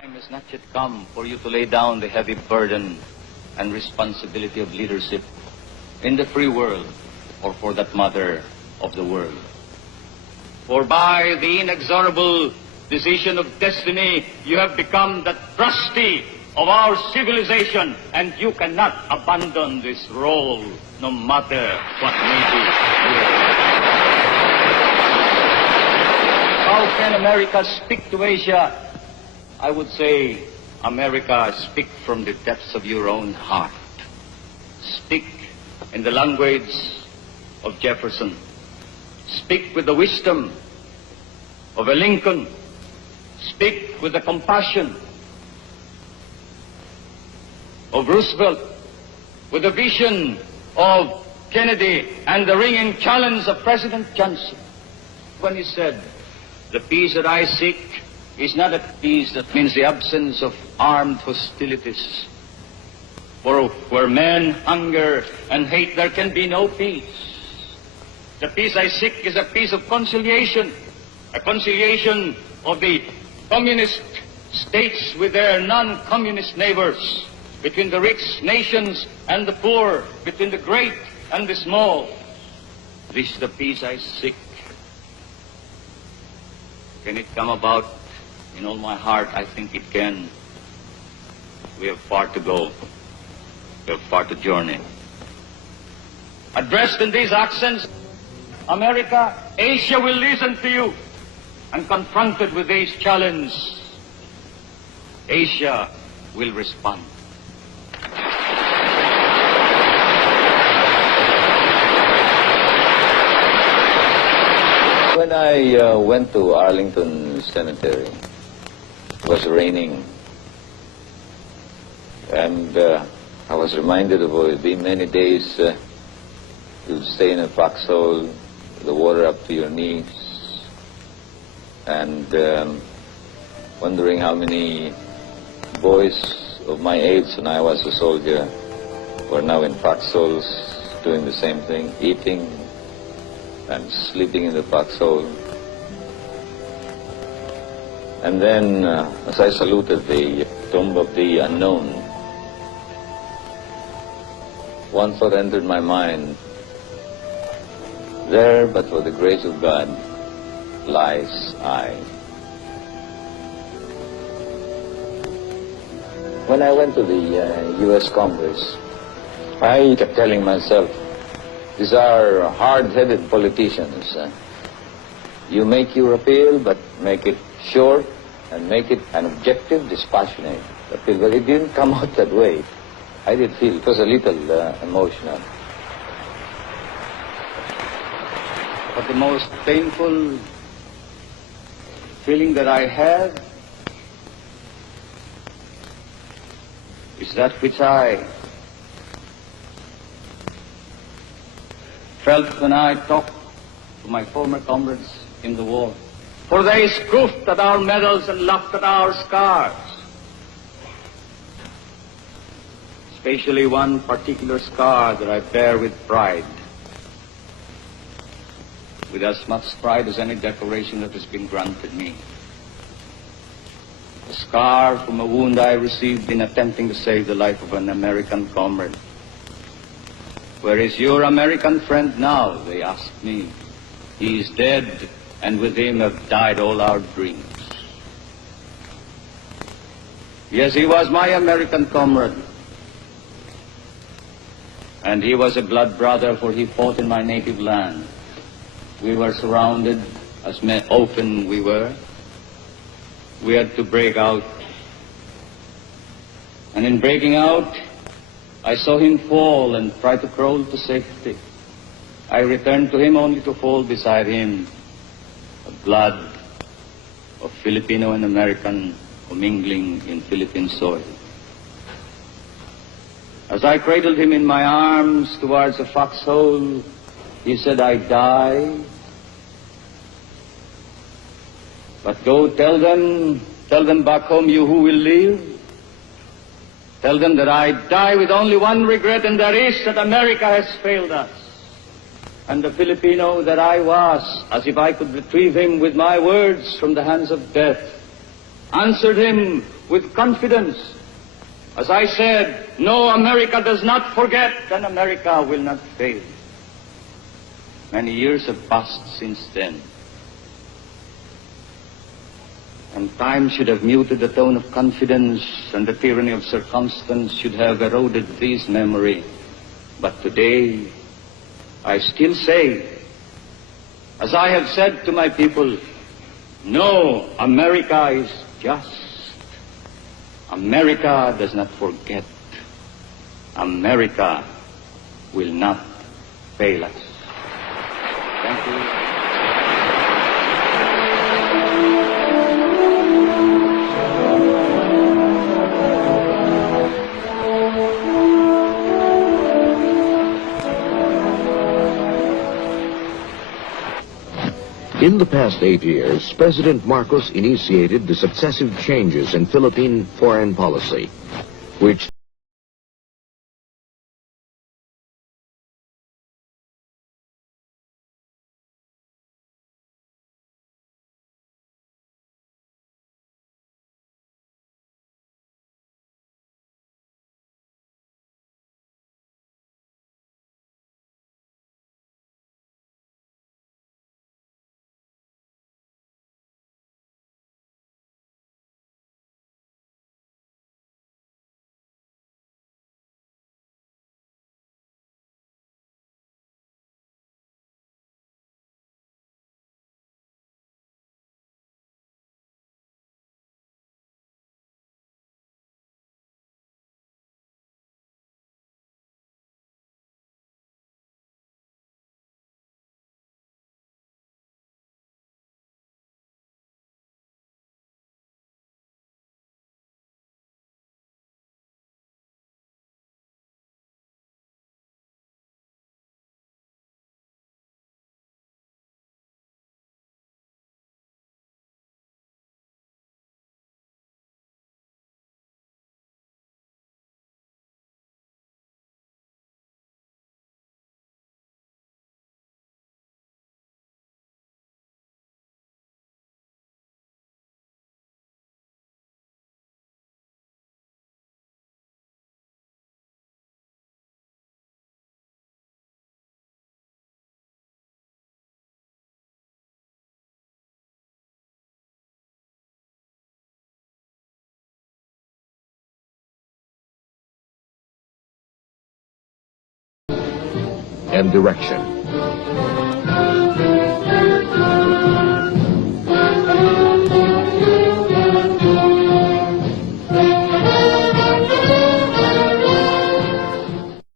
time has not yet come for you to lay down the heavy burden and responsibility of leadership in the free world, or for that matter, of the world. For by the inexorable decision of destiny, you have become the trustee of our civilization, and you cannot abandon this role, no matter what may be. How can America speak to Asia? I would say, America, speak from the depths of your own heart. Speak in the language of Jefferson. Speak with the wisdom of a Lincoln. Speak with the compassion of Roosevelt, with the vision of Kennedy, and the ringing challenge of President Johnson, when he said, "The peace that I seek is not a peace that means the absence of armed hostilities. For where men hunger and hate, there can be no peace. The peace I seek is a peace of conciliation, a conciliation of the communist states with their non-communist neighbors, between the rich nations and the poor, between the great and the small. This is the peace I seek. Can it come about? In all my heart, I think it can. We have far to go. We have far to journey." Addressed in these accents, America, Asia will listen to you. And confronted with these challenges, Asia will respond. When I went to Arlington Cemetery, it was raining, and I was reminded of it being many days to stay in a foxhole, with the water up to your knees, and wondering how many boys of my age when I was a soldier were now in foxholes doing the same thing, eating and sleeping in the foxhole. And then, as I saluted the tomb of the unknown, one thought entered my mind: there, but for the grace of God, lies I. When I went to the U.S. Congress, I kept telling myself, these are hard-headed politicians. You make your appeal, but make it short and make it an objective, dispassionate appeal. But it didn't come out that way. I did feel it was a little emotional. But the most painful feeling that I had is that which I felt when I talked to my former comrades in the war. For they scoffed at our medals and laughed at our scars. Especially one particular scar that I bear with pride. With as much pride as any decoration that has been granted me. A scar from a wound I received in attempting to save the life of an American comrade. "Where is your American friend now?" they asked me. "He is dead, and with him have died all our dreams." Yes, he was my American comrade. And he was a blood brother, for he fought in my native land. We were surrounded, as often we were. We had to break out. And in breaking out, I saw him fall and try to crawl to safety. I returned to him only to fall beside him, the blood of Filipino and American commingling in Philippine soil. As I cradled him in my arms towards the foxhole, he said, "I die, but go tell them back home, you who will live, tell them that I die with only one regret, and that is that America has failed us. And the Filipino that I was, as if I could retrieve him with my words from the hands of death, answered him with confidence. As I said, no, America does not forget, and America will not fail. Many years have passed since then, and time should have muted the tone of confidence, and the tyranny of circumstance should have eroded this memory. But today, I still say, as I have said to my people, no, America is just. America does not forget. America will not fail us. Thank you. In the past 8 years, President Marcos initiated the successive changes in Philippine foreign policy, which and direction.